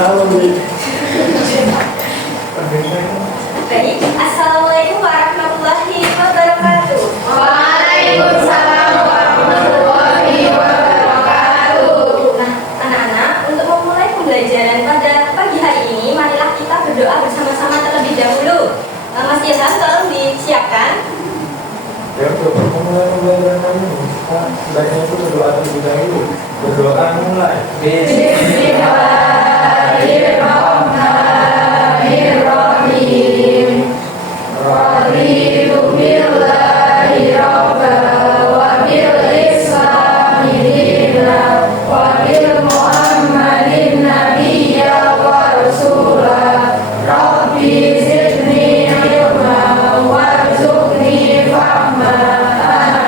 Baik, assalamualaikum warahmatullahi wabarakatuh. Waalaikumsalam warahmatullahi wabarakatuh. Nah, anak-anak, untuk memulai pembelajaran pada pagi hari ini, marilah kita berdoa bersama-sama terlebih dahulu. Mas Ilham, tolong disiapkan. Ya, untuk memulai pembelajaran kami, kita sebaiknya itu berdoa terlebih dahulu. Berdoa mulai. Bismillahirrahmanirrahim. Raditu billahi rabba wa bil islami dina wa bil muhammadin nabiyya wa rasula. Rabbi zidni ilma warzuqni fahma.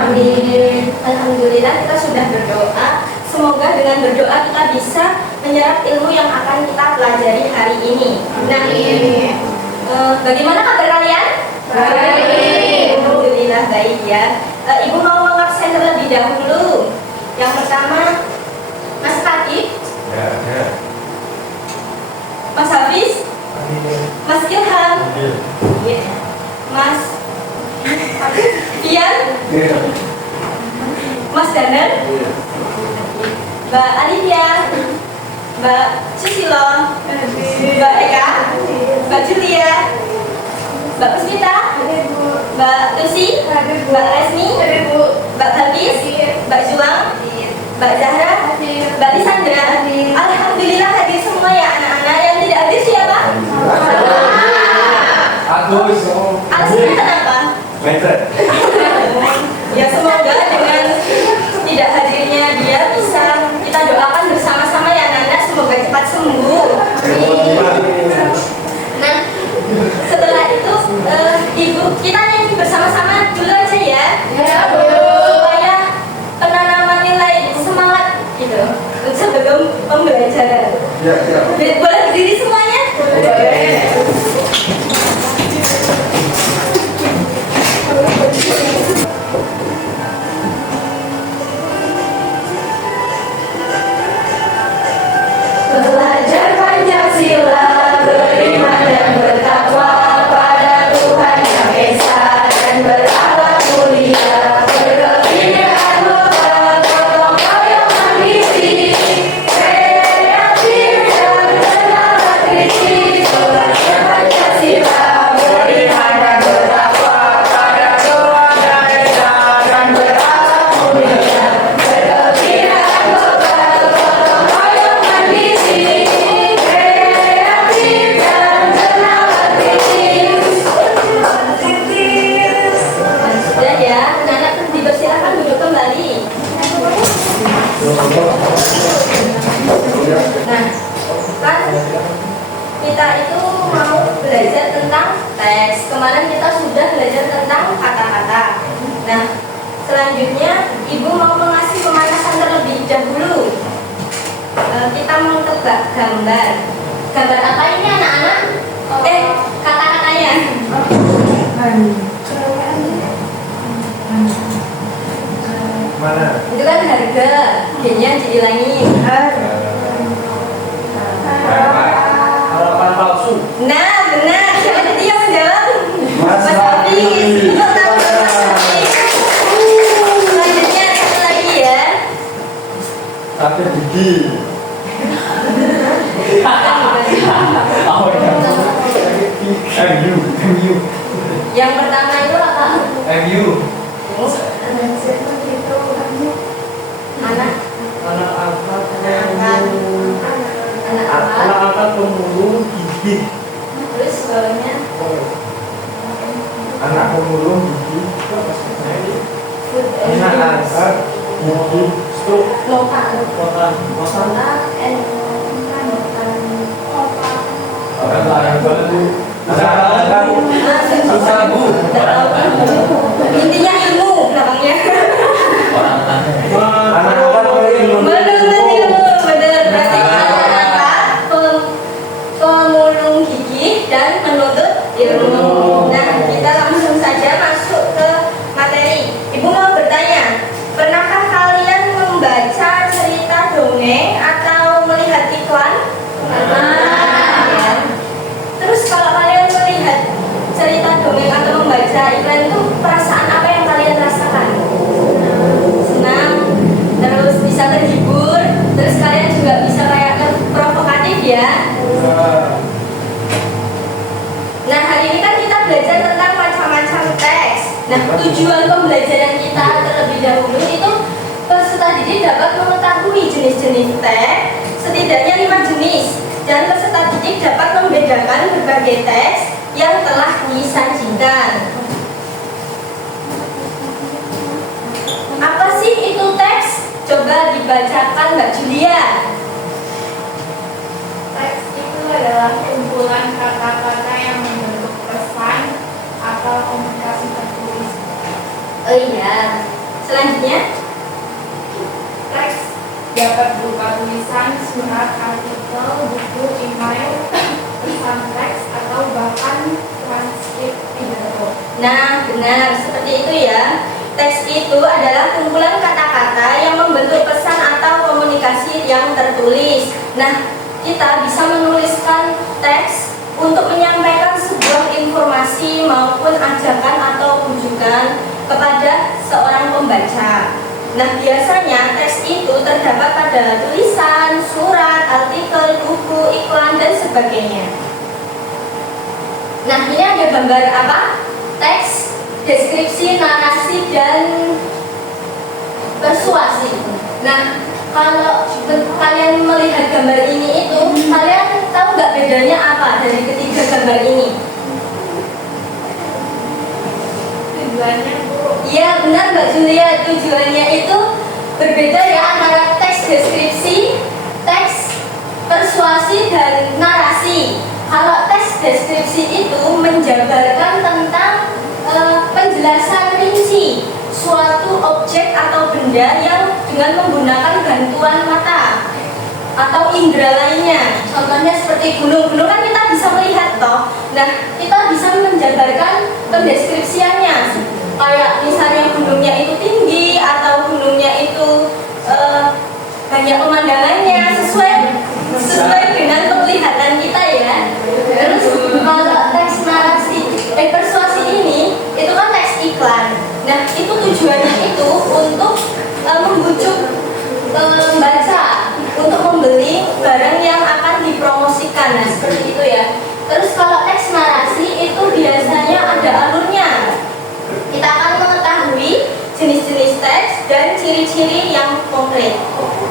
Amin. Alhamdulillah kita sudah berdoa. Semoga dengan berdoa kita bisa menyerap ilmu yang akan kita pelajari hari ini. Nah, bagaimana kabar kalian? Baik. Alhamdulillah baik ya. Ibu mau mengabsen terlebih dahulu. Yang pertama, Mas Fatih, Ya, ya. Mas Hafiz, Mas Ilham, iya. Mas Pian, Mas Daner, Mbak Alivia, Mbak Susilo, Mbak Eka, Mbak Julia, Mbak Pusmita, Mbak Lucy, Mbak Resmi, Mbak Hafiz, Mbak Julang, Mbak Zahra, Mbak Lisandra. Alhamdulillah hadir semua ya anak-anak. Yang tidak hadir siapa? Alasannya kenapa? Meter. Ya semoga dengan tidak hadirnya dia bisa kita doakan bersama-sama ya anak-anak, semoga cepat sembuh. Nah, setelah itu ibu kita nyanyi bersama-sama dulu aja ya. Ya, Bu. Supaya penanaman nilai semangat gitu sebelum pembelajaran. Ya, ya. Boleh berdiri semuanya? Belajar Pancasila, beriman dan bertakwa pada Tuhan Yang Esa dan berakhlak mulia, berkebudayaan lokal, gotong royong ambisi, kreatif dan bernalar kritis. Belajar Pancasila, beriman dan bertakwa pada Tuhan Yang Esa dan berakhlak mulia, berkebudayaan lokal, gotong royong ambisi, kreatif dan bernalar kritis. Sudah ya, anak-anak dipersilakan duduk kembali. Nah, kan kita itu mau belajar tentang teks. Kemarin kita sudah belajar tentang kata-kata. Nah, selanjutnya ibu mau mengasih pemanasan terlebih dahulu. Kita mau tebak gambar. Gambar apa ini anak-anak? Kata-katanya. Mana? Itu kan harga, G-nya dihilangin. Harapan palsu. Nah, benar. Siapa tadi yang menjawab? Mas Hafiz. Tepuk tangan untuk Mas Hafiz. Selanjutnya satu lagi ya. Sakit gigi. MU. Yang pertama itu apa? MU. Anak Anak angkat. anak apa? Anak angkat pemulung gigi. Terus bawahnya Anak pemulung gigi. food Anak angkat gigi. Stroke. lokal. Kotan. Lokal and Orang lain banget. Anak angkat. Susah bu. intinya ilmu belakangnya. Anak angkat Menuntut ilmu, benar. Berarti anak angkat pemulung gigi dan menuntut ilmu. Nah, kita langsung saja masuk ke materi. Ibu mau bertanya, pernahkah kalian membaca cerita dongeng atau melihat iklan? Pernah. Nah, tujuan pembelajaran kita terlebih dahulu itu peserta didik dapat mengetahui jenis-jenis teks, setidaknya 5 jenis, dan peserta didik dapat membedakan berbagai teks yang telah disajikan. Apa sih itu teks? Coba dibacakan Mbak Julia. Teks itu adalah kumpulan kata-kata yang membentuk pesan atau komunikasi tertulis. Oh iya. Selanjutnya, Teks dapat berupa tulisan, surat, artikel, buku, email, pesan teks, atau bahkan transkrip pidato. nah benar seperti itu ya. Teks itu adalah kumpulan kata-kata yang membentuk pesan atau komunikasi yang tertulis. Nah, kita bisa menuliskan teks untuk menyampaikan sebuah informasi maupun ajakan atau rujukan kepada seorang pembaca. Nah, biasanya teks itu terdapat pada tulisan, surat, artikel, buku, iklan, dan sebagainya. Nah, ini ada gambar apa? Teks, deskripsi, narasi, dan persuasi. Nah, kalau kalian melihat gambar ini itu, kalian tahu nggak bedanya apa dari ketiga gambar ini? Tujuannya Bu, Iya benar Mbak Julia, tujuannya itu berbeda ya antara teks deskripsi, teks persuasi, dan narasi. Kalau teks deskripsi itu menjabarkan tentang penjelasan rinci suatu objek atau benda yang dengan menggunakan bantuan mata atau indera lainnya. Contohnya seperti gunung-gunung kan kita bisa melihat toh. Nah, kita bisa menjabarkan pendeskripsiannya. Kayak misalnya gunungnya itu tinggi atau gunungnya itu banyak pemandangannya sesuai dengan penglihatan kita ya. Terus kalau teks narasi persuasi ini itu kan teks iklan. Nah, itu tujuannya itu untuk membujuk pembaca untuk membeli barang yang akan dipromosikan. Nah, seperti itu ya. Terus kalau teks narasi itu biasanya ada alurnya. Kita akan mengetahui jenis-jenis teks dan ciri-ciri yang konkret.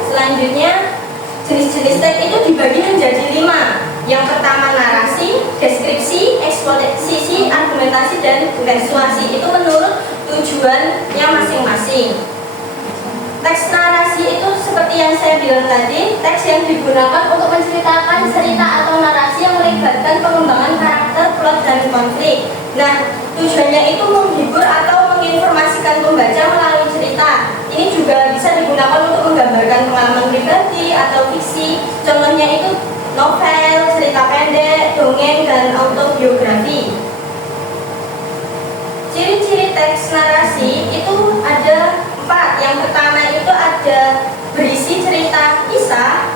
Selanjutnya, jenis-jenis teks itu dibagi menjadi 5. Yang pertama narasi, deskripsi, eksposisi, argumentasi, dan persuasi. Itu menurut tujuannya masing-masing. Teks narasi itu seperti yang saya bilang tadi, teks yang digunakan untuk menceritakan cerita atau narasi yang melibatkan pengembangan karakter, plot, dan konflik. Nah, tujuannya itu menghibur atau menginformasikan pembaca melalui cerita. Ini juga bisa digunakan untuk menggambarkan pengalaman pribadi atau fiksi. Contohnya itu novel, cerita pendek, dongeng, dan autobiografi. Ciri-ciri teks narasi itu ada 4. Yang pertama itu ada berisi cerita kisah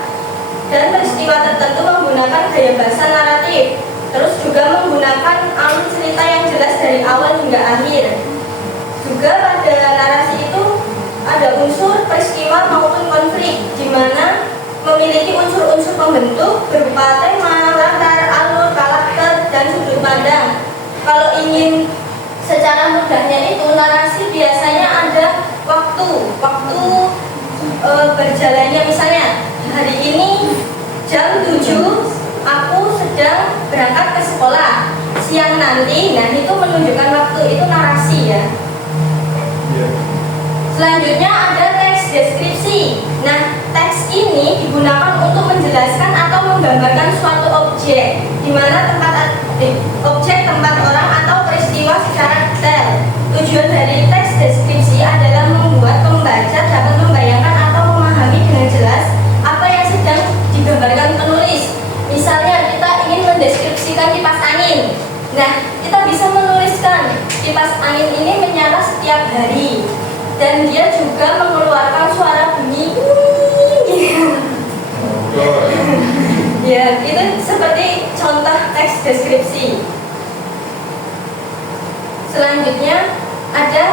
dan peristiwa tertentu menggunakan gaya bahasa naratif. Terus juga menggunakan alur cerita yang jelas dari awal hingga akhir. Juga pada narasi itu ada unsur peristiwa maupun konflik, di mana memiliki unsur-unsur pembentuk berupa tema, latar, alur, karakter, dan sudut pandang. Kalau ingin secara mudahnya itu narasi biasanya ada waktu berjalannya. Misalnya hari ini jam 7 aku sedang berangkat ke sekolah, siang nanti. Nah, itu menunjukkan waktu, itu narasi ya. Selanjutnya ada teks deskripsi. Nah, teks ini digunakan untuk menjelaskan atau menggambarkan suatu objek, di mana objek, tempat, orang, atau peristiwa secara detail. Tujuan dari teks deskripsi adalah membuat pembaca dapat membayangkan atau memahami dengan jelas apa yang sedang digambarkan penulis. Misalnya kita ingin mendeskripsikan kipas angin. Nah, kita bisa menuliskan kipas angin ini menyala setiap hari dan dia juga mengeluarkan suara bunyi. Ya, itu seperti contoh teks deskripsi. Selanjutnya ada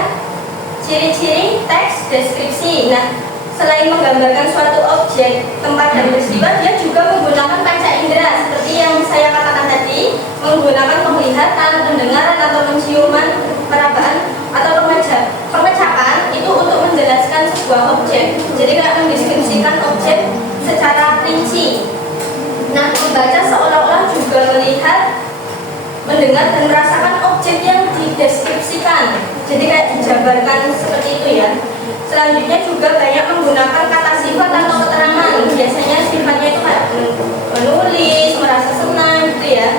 ciri-ciri teks deskripsi. Nah, selain menggambarkan suatu objek, tempat, dan peristiwa, dia juga menggunakan panca indera seperti yang saya katakan tadi, menggunakan penglihatan, pendengaran, atau penciuman, perabaan, atau mendengar dan merasakan objek yang dideskripsikan. Jadi kayak dijabarkan seperti itu ya. Selanjutnya juga banyak menggunakan kata sifat atau keterangan. Biasanya sifatnya itu kayak menulis, merasa senang gitu ya.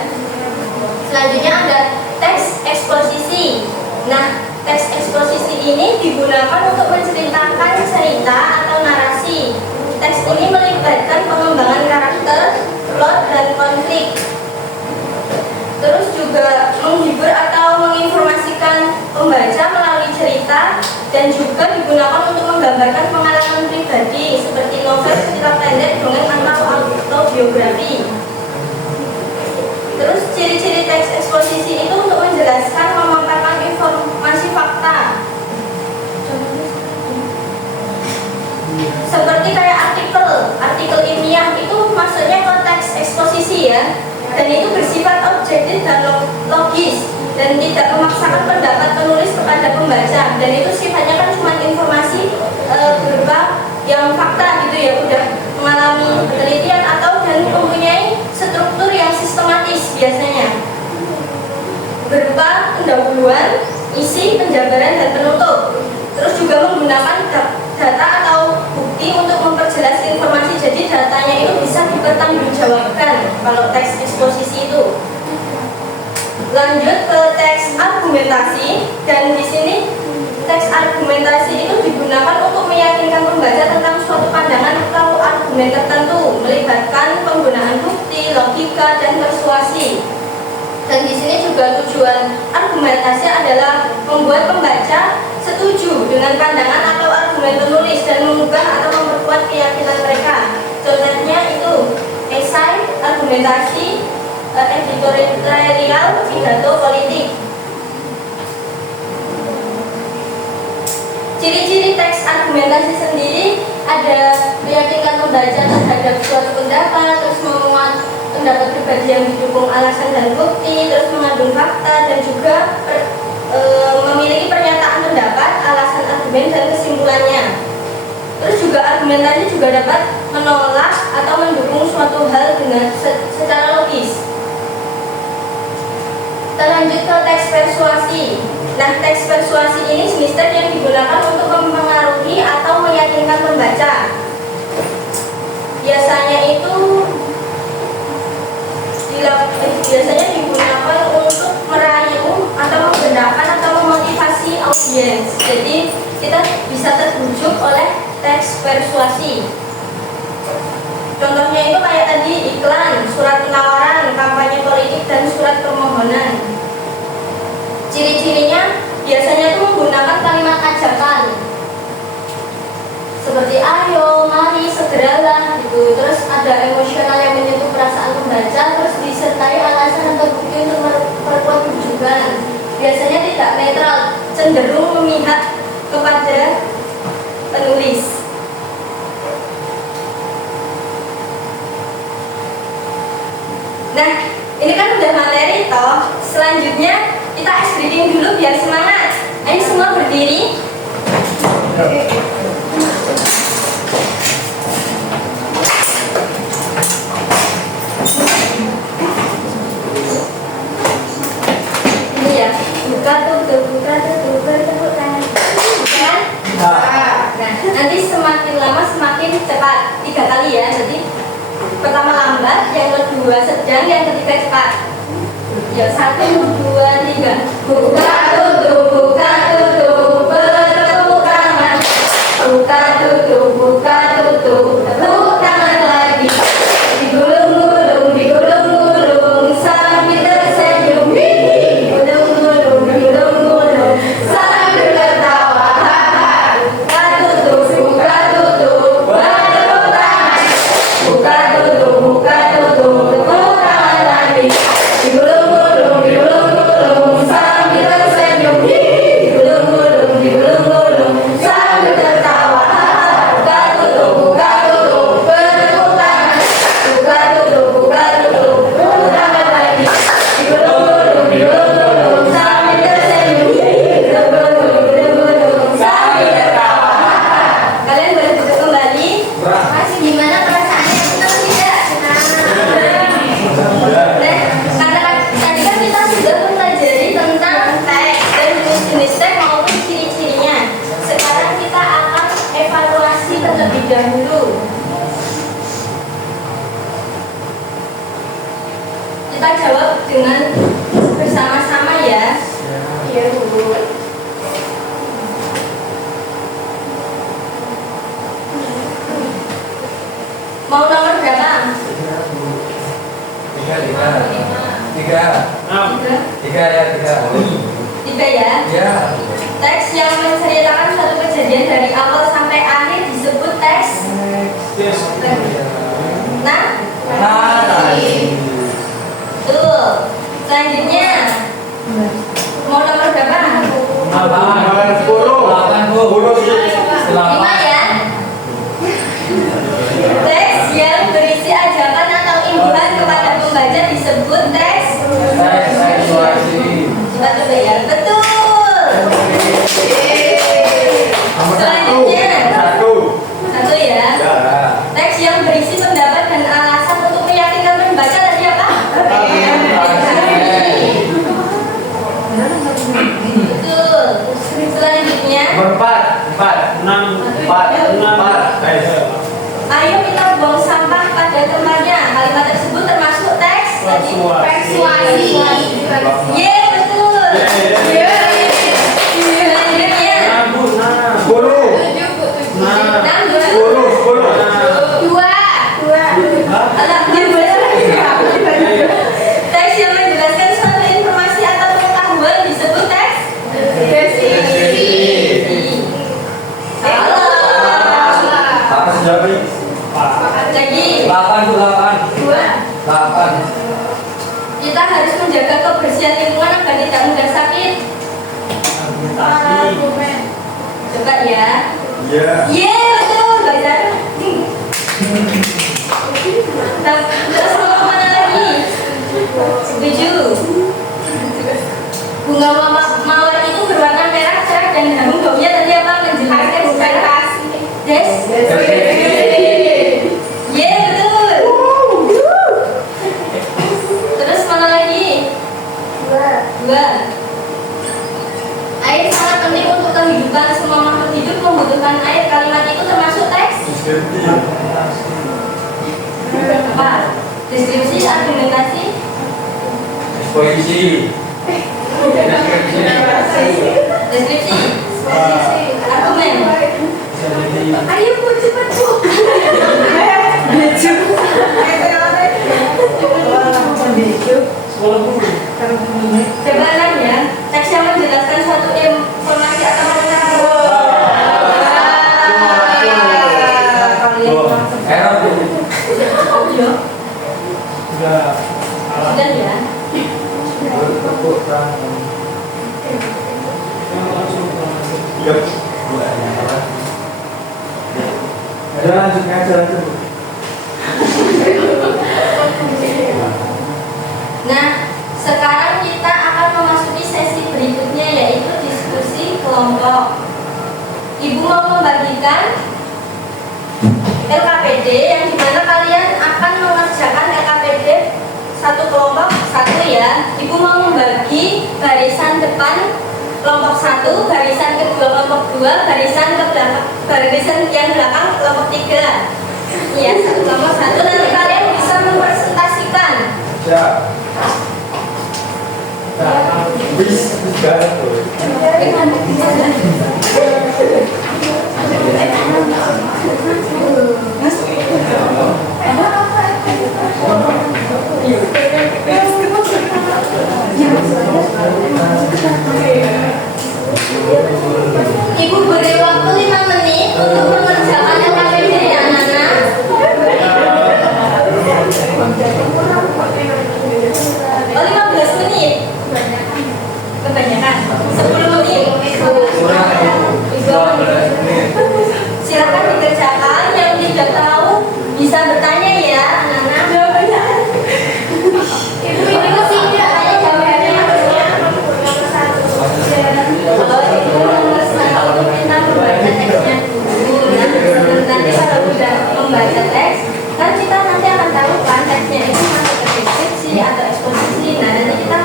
Selanjutnya ada teks eksposisi. Nah, teks eksposisi ini digunakan untuk menceritakan cerita atau narasi. Teks ini melibatkan pengembangan karakter, plot, dan konflik. Terus juga menghibur atau menginformasikan pembaca melalui cerita, dan juga digunakan untuk menggambarkan pengalaman pribadi seperti novel, cerita pendek, dongeng, atau autobiografi. Terus ciri-ciri teks eksposisi itu untuk menjelaskan, memaparkan informasi fakta. Seperti kayak artikel ilmiah itu maksudnya konteks eksposisi ya, dan itu bersifat objektif dan logis dan tidak memaksakan pendapat penulis kepada pembaca, dan itu sifatnya kan cuma informasi berupa yang fakta gitu ya, udah mengalami penelitian atau dan mempunyai struktur yang sistematis biasanya berupa pendahuluan, isi, penjabaran, dan penutup. Terus juga menggunakan data atau bukti untuk memperjelas informasi, jadi datanya itu bisa dipertanggungjawabkan kalau teks eksposisi itu. Lanjut ke teks argumentasi, dan di sini teks argumentasi itu digunakan untuk meyakinkan pembaca tentang suatu pandangan atau argumen tertentu, melibatkan penggunaan bukti, logika, dan persuasi. Dan di sini juga tujuan argumentasi adalah membuat pembaca setuju dengan pandangan atau argumen penulis dan mengubah atau memperkuat keyakinan mereka. Contohnya itu esai, argumentasi, editorial, pidato politik. Ciri-ciri teks argumentasi sendiri ada meyakinkan pembaca terhadap suatu pendapat, terus memuat pendapat pribadi yang didukung alasan dan bukti, terus mengandung fakta, dan juga memiliki pernyataan pendapat, alasan, argumen, dan kesimpulannya. Terus juga argumentasi juga dapat menolak atau mendukung suatu hal dengan secara logis. Kita lanjut ke teks persuasi. Nah, teks persuasi ini jenis teks yang digunakan untuk mempengaruhi atau meyakinkan pembaca. Biasanya itu biasanya digunakan untuk merayu atau menggerakkan atau memotivasi audiens. Jadi kita bisa terbujuk oleh teks persuasi. Contohnya itu kayak tadi iklan, surat penawaran, kampanye politik, dan surat permohonan. Ciri-cirinya biasanya itu menggunakan kalimat ajakan seperti ayo, mari, segeralah gitu. Terus ada emosional yang menyentuh perasaan pembaca, terus disertai alasan atau bukti untuk memperkuat tujuan. Biasanya tidak netral, cenderung memihak kepada penulis. Nah, ini kan udah materi toh. Selanjutnya kita ice breaking dulu biar semangat. Ayo semua berdiri. Ini ya, buka tutup, bertepuk tangan. Kan? Nah, nanti semakin lama semakin cepat. 3 kali ya. Jadi pertama lambat, yang kedua sedang, yang ketiga cepat. Ya, 1, 2, 3. Buka tutup, bertepuk tangan. Buka tutup, tepuk tangan lagi. Digulung-gulung sambil tersenyum. Digulung-gulung sambil tertawa. Buka tutup, bertepuk tangan. Buka tutup, tepuk tangan lagi. Digulung-gulung Tiga. Tiga. Ya, tiga. Tiga ya. Ya. Teks yang menceritakan suatu kejadian dari awal sampai akhir disebut teks. Nah, tuh. Selanjutnya, mau nomor berapa? 5 ya. Teks yang berisi ajakan atau imbuhan kepada pembaca disebut teks. Coba coba ya. Betul. Selanjutnya, satu ya. Teks yang berisi pendapat dan alasan untuk meyakinkan pembaca tadi apa? Betul. Selanjutnya, 4. ayo kita buang sampah pada tempatnya. Kalimat tersebut termasuk teks tadi. Persuasi. Ye, betul. Selanjutnya, 2. Teks yang menjelaskan suatu informasi atau pengetahuan disebut teks. Salah. Lagi. 8. Kita harus menjaga kebersihan lingkungan agar tidak mudah sakit. Coba ya. Ye, betul. Baca. Terus mau kemana lagi? 7. Bunga mawar itu berwarna merah cerah dan harum. Baunya tadi apa? Menjelaskan secara des. Ye, betul. Terus mana lagi? 2. Air sangat penting untuk kehidupan semua makhluk hidup membutuhkan air. Kalimat itu termasuk teks. Apa? Deskripsi, argumentasi. Deskripsi. Argumen. Ayo Bu, cepat Bu. Coba ya. Teks yang menjelaskan suatu informasi atau sudah ya. Nah, sekarang kita akan memasuki sesi berikutnya, yaitu diskusi kelompok. Ibu mau membagikan LKPD yang dimana kalian akan mengerjakan LKPD satu kelompok satu ya. Ibu mau membagi barisan depan kelompok 1, barisan kedua kelompok 2, barisan yang belakang kelompok 3. Ya, satu kelompok 1. Nanti kalian bisa mempresentasikan. Ibu beri waktu 5 menit untuk mengerjakan LKPD ya anak-anak. Oh, 15 menit. Kebanyakan. 10 menit. Silakan dikerjakan. Yang tidak tahu bisa bertanya ya anak-anak. Ibu ini masih tanya jawabannya. Kalau ibu nomor 1 kita membaca teksnya dulu. Nanti kalau sudah membaca teks, kan kita nanti akan tahu kan teksnya itu masuk ke deskripsi atau eksposisi. Nah, nanti kita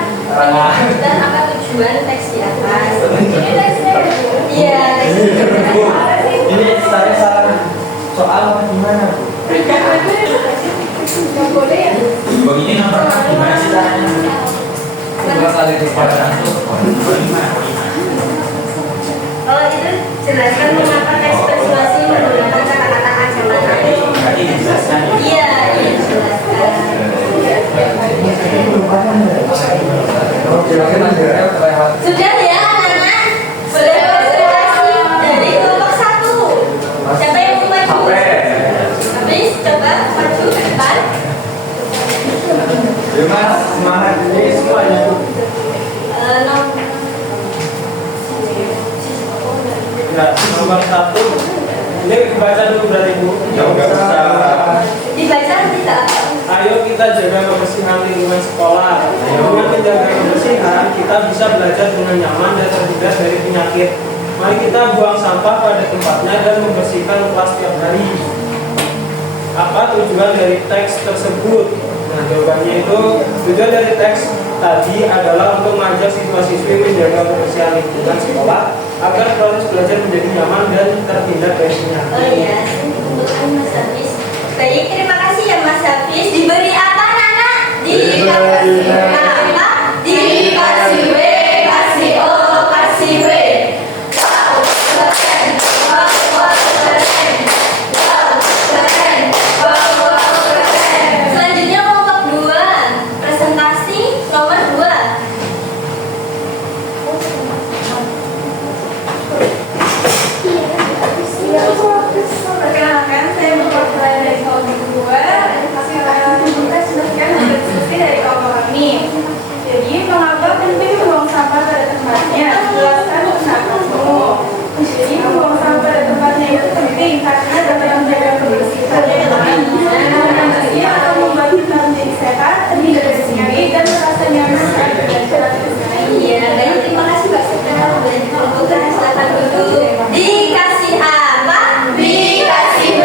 dan apa tujuan teks di atas. Ini teksnya. Iya, Ini saya salah soal apa gimana Bu? Boleh ya? Begini nomor gimana sih caranya? Dua kali dipakai. Kalau itu jelaskan mengapa teks persuasi menggunakan kata-kata ancaman. Iya, dijelaskan. Sudah ya anak-anak? Boleh konsentrasi dari kelompok 1. Siapa yang mau maju? Habis, coba maju ke depan. Mas, semangat ini semuanya. Ya, nomor 1. Ini baca dulu berarti Bu. Enggak usah. Dibaca tidak? Ayo kita jaga kebersihan lingkungan sekolah. Dengan menjaga kebersihan, kita bisa belajar dengan nyaman dan terhindar dari penyakit. Mari kita buang sampah pada tempatnya dan membersihkan kelas setiap hari. Apa tujuan dari teks tersebut? Nah, jawabannya itu tujuan dari teks tadi adalah untuk mengajak siswa-siswi menjaga kebersihan lingkungan sekolah agar proses belajar menjadi nyaman dan terhindar dari penyakit. Oh iya, dikumpulkan Mas Hafiz. Baik, terima kasih ya Mas Hafiz. Diberi apa Nana? Dikasih apa? Dikasih W, kasih O, kasih W. Wow, keren. Wow, wow, keren. Wow, keren. Wow, wow, keren. Selanjutnya kelompok 2. Presentasi nomor 2. Perkenalkan, saya mewakili dari kelompok 2. Edukasi layanan kita sudah berdiskusi dari kelompok kami. Jadi, mengapa penting membuang sampah pada tempatnya? Jelaskan usaha kamu. Jadi, membuang sampah pada tempatnya itu penting karena dapat menjaga kebersihan lingkungan. Dia akan membuat kita menjadi sehat, terhindar dari penyakit, dan merasa nyaman saat belajar atau bermain. Iya, baik, terima kasih Mbak Sita. Dan kelompok 3 silakan duduk. Dikasih apa? Dikasih W,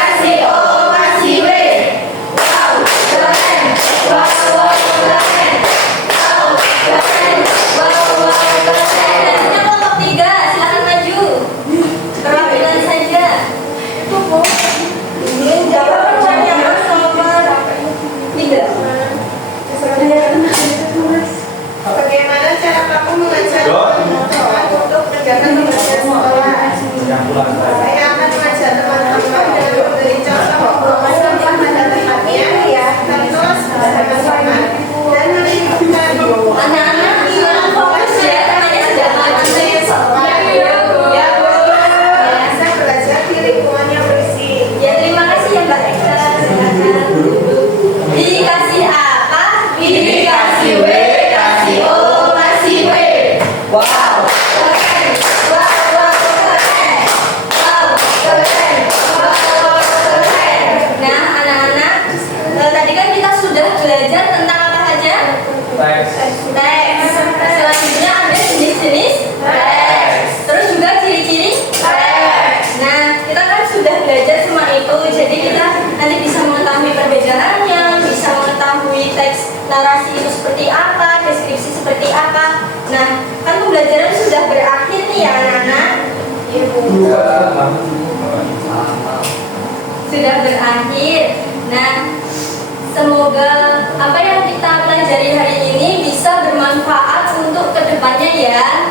kasih O, kasih W. Wow, keren. Wow, wow, keren. Wow, keren. Wow, wow, keren. Selanjutnya kelompok 3, silakan maju. Perwakilan saja. Itu Bu. Ini jawab pertanyaan nomor 3. Bagaimana cara kamu mengajar teman-teman untuk menjaga kebersihan sekolah? Yang pulang Saya akan mengajar teman-teman dengan memberi contoh membuang sampah pada tempatnya, terus bersama-sama, dan melingkupkan. Anak-anak sekarang fokus ya, namanya sudah maju. Ya, Bu. Saya belajar di lingkungan yang bersih. Ya, terima kasih ya Mbak Eka. Silakan duduk. Dikasih apa? Dikasih W, kasih O, kasih W. Wow, keren. Wow, wow, keren. Wow, keren. Wow, wow, keren. Nah, anak-anak, tadi kan kita sudah belajar tentang apa saja? teks. Teks. Selanjutnya ada jenis-jenis teks. Terus juga ciri-ciri teks. Nah, kita kan sudah belajar semua itu. Jadi kita nanti bisa mengetahui perbedaannya, bisa mengetahui teks narasi itu seperti apa, deskripsi seperti apa. Nah, kan pembelajaran sudah berakhir nih ya anak-anak. Sudah berakhir. Nah, semoga apa yang kita pelajari hari ini bisa bermanfaat untuk kedepannya ya.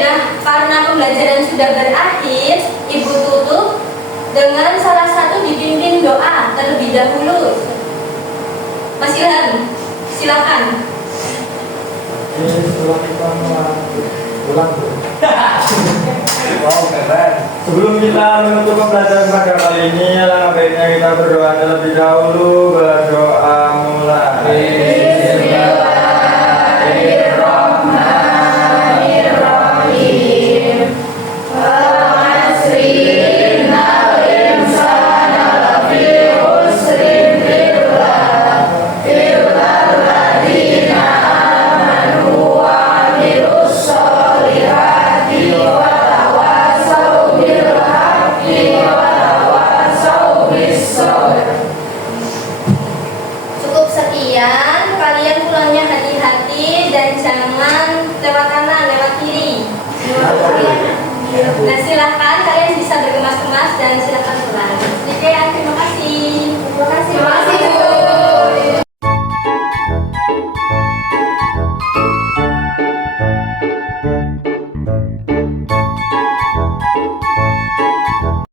Nah, karena pembelajaran sudah berakhir, Ibu tutup dengan salah satu dipimpin doa terlebih dahulu. Mas Ilham, silakan. Ini setelah kita pulang. Wow, keren. Sebelum kita menutup pembelajaran pada kali ini, alangkah baiknya kita berdoa terlebih dahulu. Berdoa mulai.